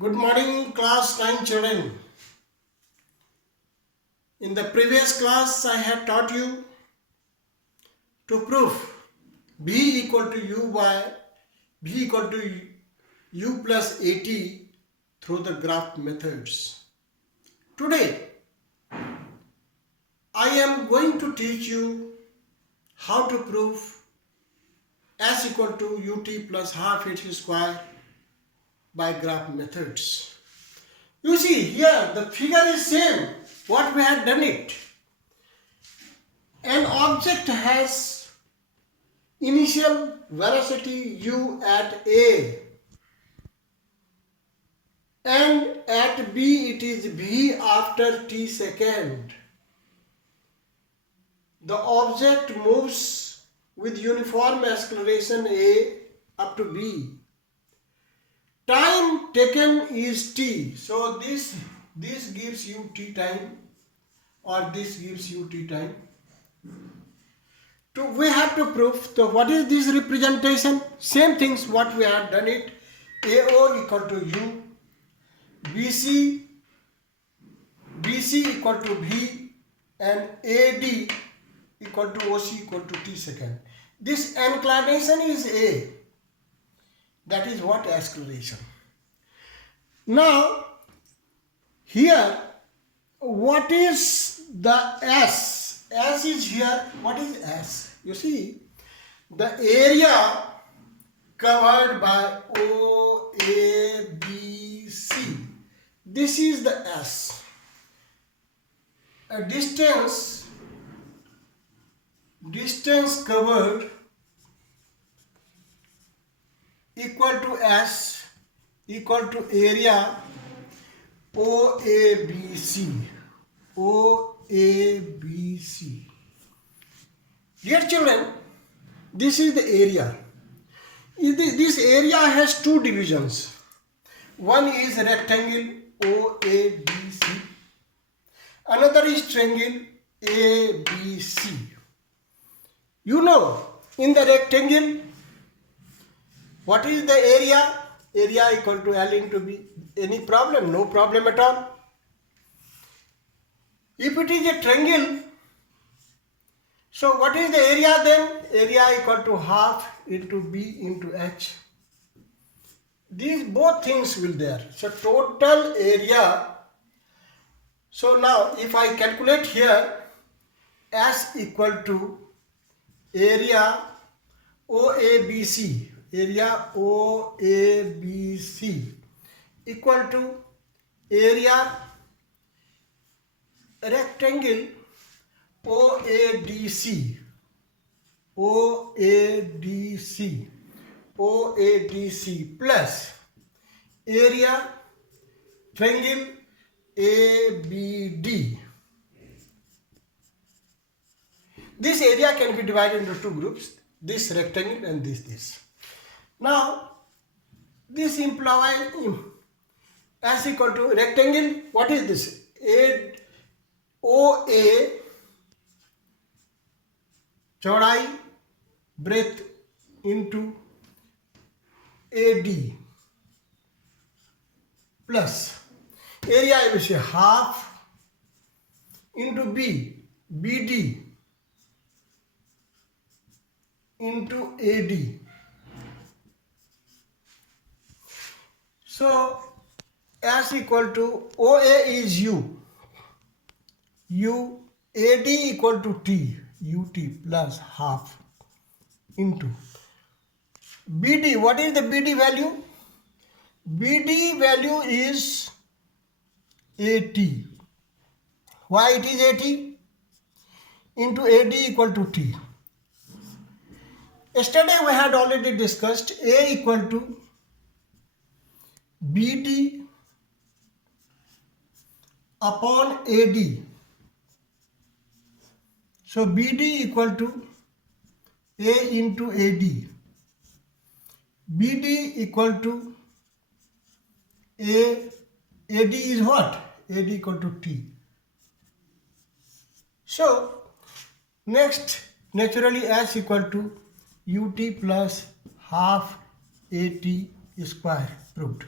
Good morning, class 9 children. In the previous class, I had taught you to prove b equal to u by b equal to u plus at through the graph methods. Today, I am going to teach you how to prove s equal to ut plus half h square by graph methods. You see here the figure is same what we had done it. An object has initial velocity u at a and at b it is v after t second. The object moves with uniform acceleration a up to b. Time taken is t. So this gives you t time or this gives you t time. We have to prove. So what is this representation? Same things what we have done it. AO equal to u, BC equal to v and AD equal to OC equal to t second. This inclination is a. That is what acceleration. Now, here, what is the S? S is here. What is S? You see, the area covered by O, A, B, C. This is the S. A distance covered equal to S equal to area OABC. OABC. Dear children, this is the area. This area has two divisions. One is rectangle OABC. Another is triangle ABC. You know, in the rectangle, what is the area? Area equal to L into B. Any problem? No problem at all. If it is a triangle, so what is the area then? Area equal to half into B into H. These both things will there. So total area. So now if I calculate here, S equal to area OABC. Area OABC equal to area rectangle OADC plus area triangle ABD. This area can be divided into two groups, this rectangle and this. Now, this implies S equal to rectangle. What is this? OA चौड़ाई breadth into AD plus area is half into BD into AD. So S equal to OA is U, AD equal to T, UT plus half into BD. What is the BD value? BD value is 80. Why it is 80? Into AD equal to T. Yesterday we had already discussed A equal to BD upon AD. So BD equal to A into AD. BD equal to A. AD is what? AD equal to T. So next, naturally S equal to UT plus half AT square proved.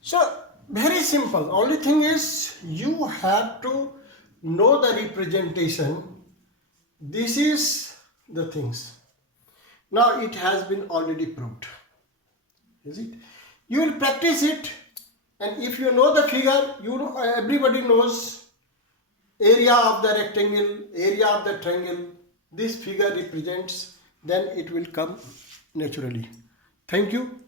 So very simple. Only thing is you have to know the representation. This is the things. Now it has been already proved. Is it? You will practice it, and if you know the figure, you know, everybody knows area of the rectangle, area of the triangle. This figure represents, then it will come naturally. Thank you.